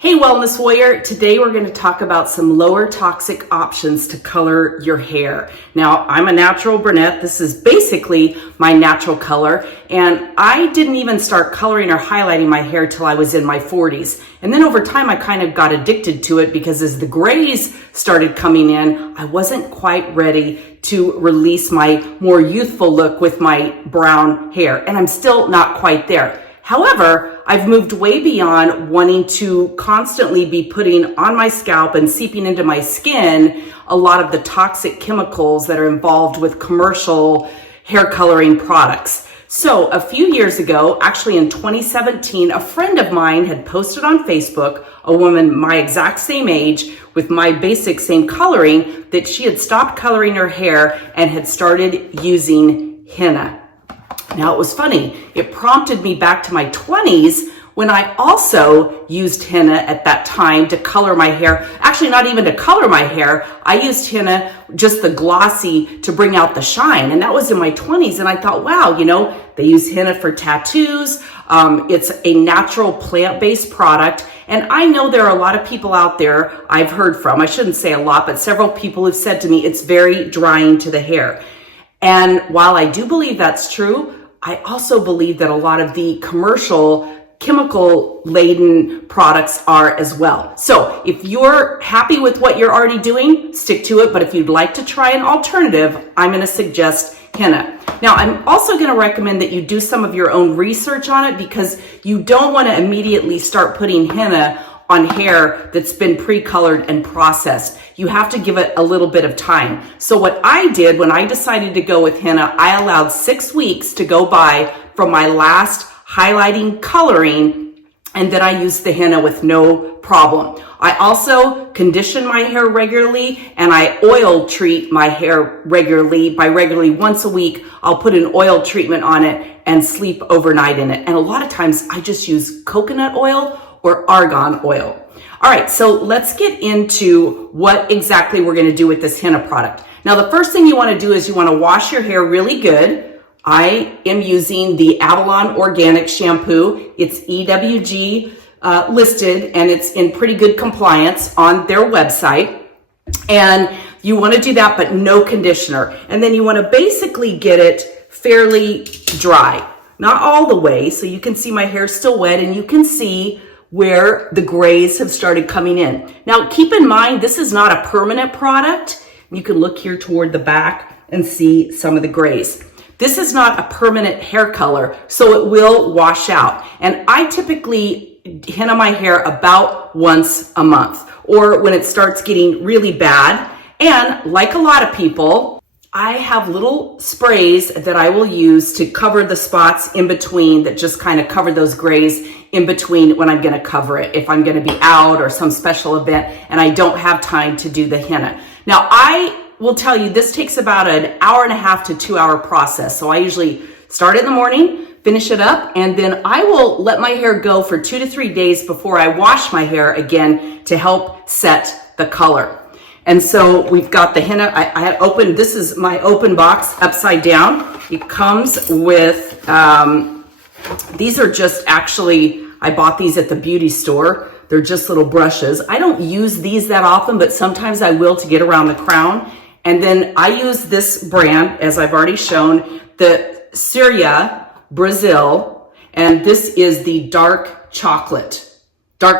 Hey Wellness Warrior, today we're going to talk about some lower toxic options to color your hair. Now, I'm a natural brunette. This is basically my natural color, and I didn't even start coloring or highlighting my hair till I was in my 40s. And then over time, I kind of got addicted to it because as the grays started coming in, I wasn't quite ready to release my more youthful look with my brown hair, and I'm still not quite there. However, I've moved way beyond wanting to constantly be putting on my scalp and seeping into my skin a lot of the toxic chemicals that are involved with commercial hair coloring products. So a few years ago, actually in 2017, a friend of mine had posted on Facebook, a woman my exact same age with my basic same coloring, that she had stopped coloring her hair and had started using henna. Now, it was funny. It prompted me back to my 20s when I also used henna at that time to color my hair. Actually, not even to color my hair. I used henna, just the glossy, to bring out the shine. And that was in my 20s. And I thought, wow, they use henna for tattoos. It's a natural plant-based product. And I know there are a lot of people out there I've heard from. I shouldn't say a lot, but several people have said to me, it's very drying to the hair. And while I do believe that's true, I also believe that a lot of the commercial chemical-laden products are as well. So if you're happy with what you're already doing, stick to it. But if you'd like to try an alternative, I'm going to suggest henna. Now, I'm also going to recommend that you do some of your own research on it because you don't want to immediately start putting henna on hair that's been pre-colored and processed. You have to give it a little bit of time. So what I did when I decided to go with henna, I allowed 6 weeks to go by from my last highlighting coloring, and then I used the henna with no problem. I also condition my hair regularly, and I oil treat my hair regularly. By regularly, once a week, I'll put an oil treatment on it and sleep overnight in it. And a lot of times I just use coconut oil or argan oil. All right, so let's get into what exactly we're gonna do with this henna product. Now, the first thing you wanna do is you wanna wash your hair really good. I am using the Avalon Organic Shampoo. It's EWG listed, and it's in pretty good compliance on their website. And you wanna do that, but no conditioner. And then you wanna basically get it fairly dry. Not all the way, so you can see my hair's still wet, and you can see where the grays have started coming in. Now, keep in mind, this is not a permanent product. You can look here toward the back and see some of the grays. This is not a permanent hair color, so it will wash out. And I typically henna my hair about once a month, or when it starts getting really bad. And like a lot of people, I have little sprays that I will use to cover the spots in between that just kind of cover those grays in between when I'm going to cover it, if I'm going to be out or some special event and I don't have time to do the henna. Now, I will tell you, this takes about an hour and a half to 2 hour process. So I usually start in the morning, finish it up, and then I will let my hair go for 2 to 3 days before I wash my hair again to help set the color. And so we've got the henna. I had opened, this is my open box upside down. It comes with, these are just actually, I bought these at the beauty store. They're just little brushes. I don't use these that often, but sometimes I will to get around the crown. And then I use this brand, as I've already shown, the Syria Brazil, and this is the dark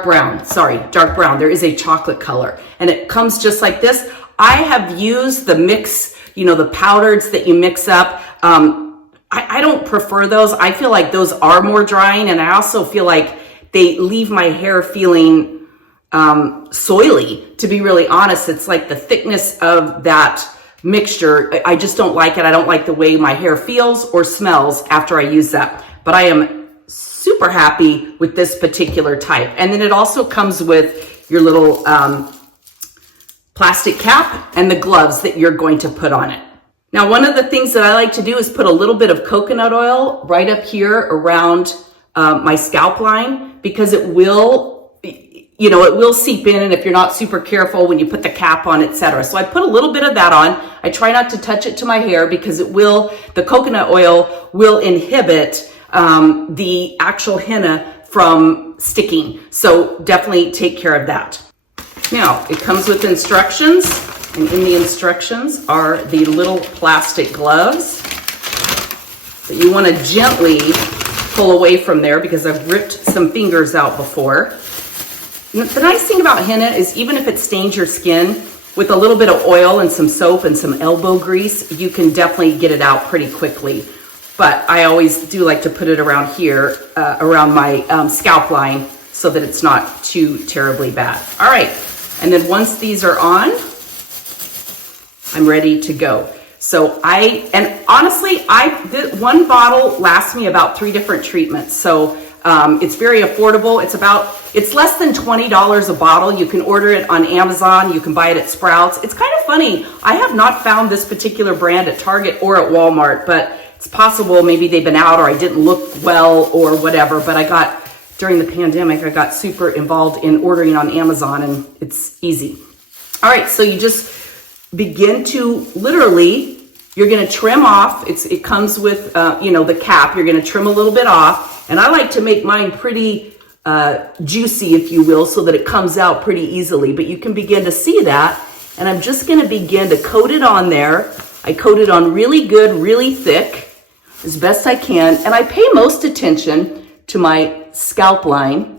brown. There is a chocolate color, and it comes just like this. I have used the mix, the powders that you mix up. I don't prefer those. I feel like those are more drying, and I also feel like they leave my hair feeling soily, to be really honest. It's like the thickness of that mixture. I just don't like it. I don't like the way my hair feels or smells after I use that. But I am super happy with this particular type. And then it also comes with your little plastic cap and the gloves that you're going to put on it. Now, one of the things that I like to do is put a little bit of coconut oil right up here around my scalp line, because it will, it will seep in, and if you're not super careful when you put the cap on, etc. So I put a little bit of that on. I try not to touch it to my hair because the coconut oil will inhibit the actual henna from sticking. So definitely take care of that. Now, it comes with instructions, and in the instructions are the little plastic gloves that you want to gently pull away from there because I've ripped some fingers out before. The nice thing about henna is even if it stains your skin, with a little bit of oil and some soap and some elbow grease, you can definitely get it out pretty quickly. But I always do like to put it around here, around my scalp line, so that it's not too terribly bad. All right, and then once these are on, I'm ready to go. So honestly, one bottle lasts me about 3 different treatments. So it's very affordable. It's less than $20 a bottle. You can order it on Amazon. You can buy it at Sprouts. It's kind of funny. I have not found this particular brand at Target or at Walmart, but it's possible maybe they've been out or I didn't look well or whatever. But during the pandemic, I got super involved in ordering on Amazon, and it's easy. All right, so you just begin to literally, you're gonna trim off. It comes with, the cap. You're gonna trim a little bit off. And I like to make mine pretty juicy, if you will, so that it comes out pretty easily. But you can begin to see that. And I'm just gonna begin to coat it on there. I coat it on really good, really thick, as best I can. And I pay most attention to my scalp line.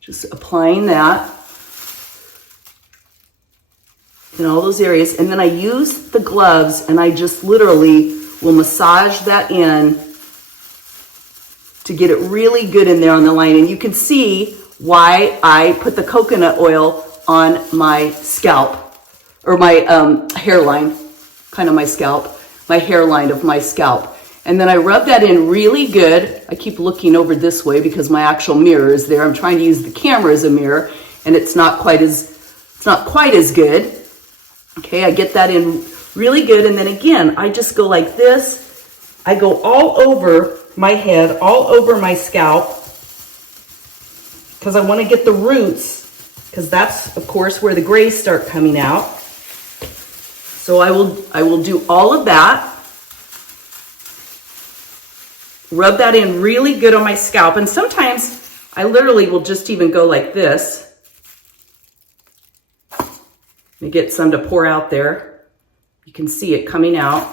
Just applying that in all those areas. And then I use the gloves and I just literally will massage that in to get it really good in there on the line. And you can see why I put the coconut oil on my scalp, or my hairline, kind of my scalp, my hairline of my scalp. And then I rub that in really good. I keep looking over this way because my actual mirror is there. I'm trying to use the camera as a mirror, and it's not quite as good. Okay, I get that in really good, and then again, I just go like this. I go all over my head, all over my scalp, because I want to get the roots, because that's, of course, where the grays start coming out. So I will do all of that. Rub that in really good on my scalp, and sometimes I literally will just even go like this. Let me get some to pour out there. You can see it coming out.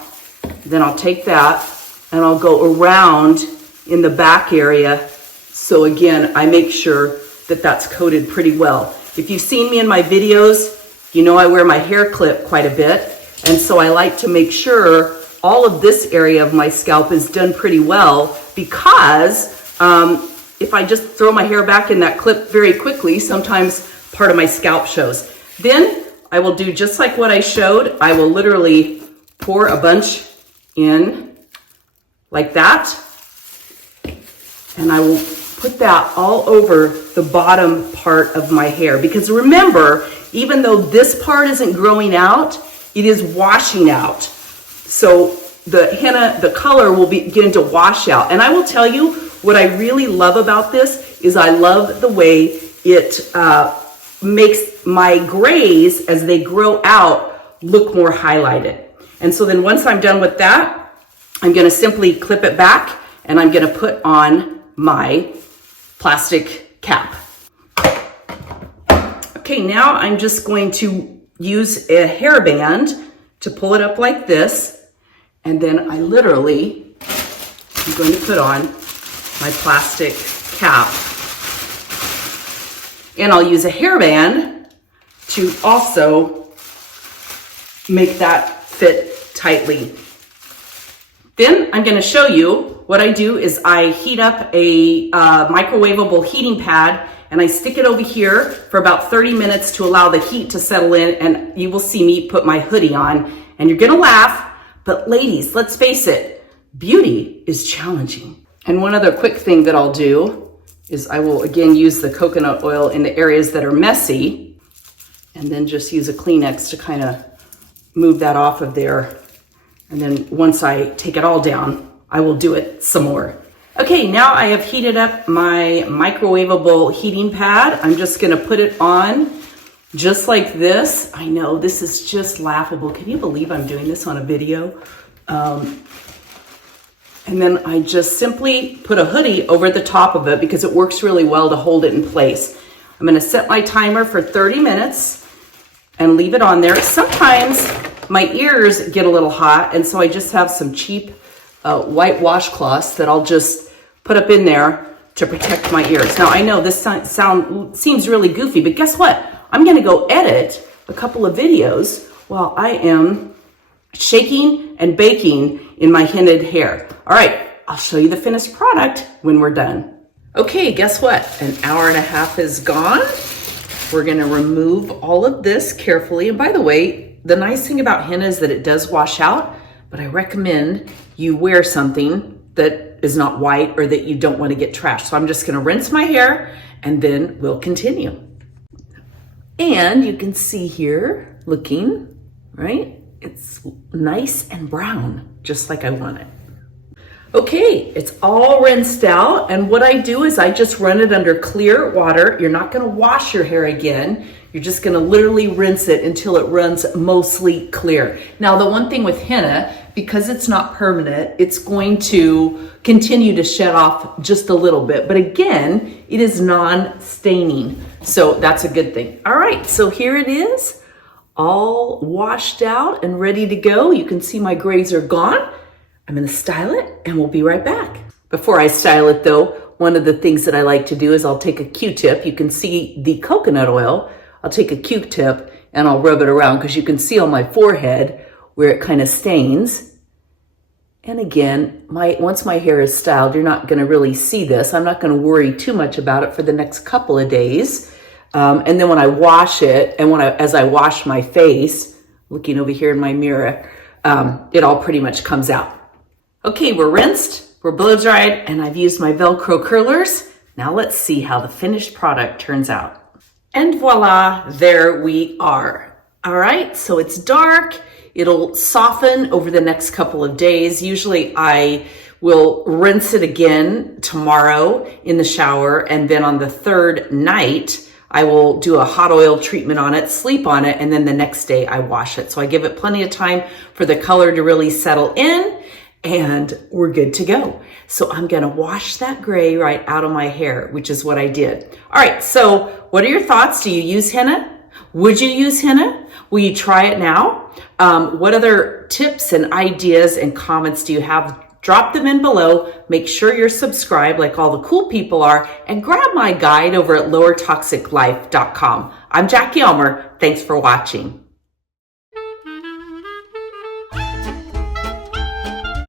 Then I'll take that and I'll go around in the back area. So again, I make sure that that's coated pretty well. If you've seen me in my videos, you know I wear my hair clip quite a bit. And so I like to make sure all of this area of my scalp is done pretty well, because if I just throw my hair back in that clip very quickly, sometimes part of my scalp shows. Then I will do just like what I showed. I will literally pour a bunch in like that, and I will put that all over the bottom part of my hair. Because remember, even though this part isn't growing out, it is washing out. So the henna, the color will begin to wash out. And I will tell you, what I really love about this is I love the way it makes my grays, as they grow out, look more highlighted. And so then once I'm done with that, I'm gonna simply clip it back, and I'm gonna put on my plastic cap. Okay, now I'm just going to use a hairband to pull it up like this, and then I literally am going to put on my plastic cap. And I'll use a hairband to also make that fit tightly. Then I'm going to show you what I do is I heat up a microwavable heating pad, and I stick it over here for about 30 minutes to allow the heat to settle in, and you will see me put my hoodie on. And you're gonna laugh, but ladies, let's face it, beauty is challenging. And one other quick thing that I'll do is I will again use the coconut oil in the areas that are messy, and then just use a Kleenex to kind of move that off of there. And then once I take it all down, I will do it some more. Okay, now I have heated up my microwavable heating pad. I'm just gonna put it on just like this. I know this is just laughable. Can you believe I'm doing this on a video? And then I just simply put a hoodie over the top of it because it works really well to hold it in place. I'm going to set my timer for 30 minutes and leave it on there. Sometimes my ears get a little hot, and so I just have some cheap white washcloths that I'll just put up in there to protect my ears. Now, I know this seems really goofy, but guess what? I'm going to go edit a couple of videos while I am shaking and baking in my hennaed hair. All right, I'll show you the finished product when we're done. Okay, guess what? An hour and a half is gone. We're gonna remove all of this carefully. And by the way, the nice thing about henna is that it does wash out, but I recommend you wear something that is not white or that you don't want to get trashed. So I'm just gonna rinse my hair and then we'll continue. And you can see here, looking, right? It's nice and brown, just like I want it. Okay, it's all rinsed out, and what I do is I just run it under clear water. You're not gonna wash your hair again. You're just gonna literally rinse it until it runs mostly clear. Now, the one thing with henna, because it's not permanent, it's going to continue to shed off just a little bit, but again, it is non-staining, so that's a good thing. All right, so here it is, all washed out and ready to go. You can see my grays are gone. I'm gonna style it and we'll be right back. Before I style it though, one of the things that I like to do is I'll take a Q-tip. You can see the coconut oil. I'll take a Q-tip and I'll rub it around because you can see on my forehead where it kind of stains. And again, once my hair is styled, you're not gonna really see this. I'm not gonna worry too much about it for the next couple of days. And then when I wash it, and as I wash my face, looking over here in my mirror, it all pretty much comes out. Okay, we're rinsed, we're blow dried, and I've used my Velcro curlers. Now let's see how the finished product turns out. And voila, there we are. All right, so it's dark. It'll soften over the next couple of days. Usually I will rinse it again tomorrow in the shower, and then on the third night, I will do a hot oil treatment on it, sleep on it, and then the next day I wash it. So I give it plenty of time for the color to really settle in, and we're good to go. So I'm gonna wash that gray right out of my hair, which is what I did. All right, so what are your thoughts? Do you use henna? Would you use henna? Will you try it now? What other tips and ideas and comments do you have? Drop them in below. Make sure you're subscribed like all the cool people are, and grab my guide over at lowertoxiclife.com. I'm Jackie Elmer. Thanks for watching.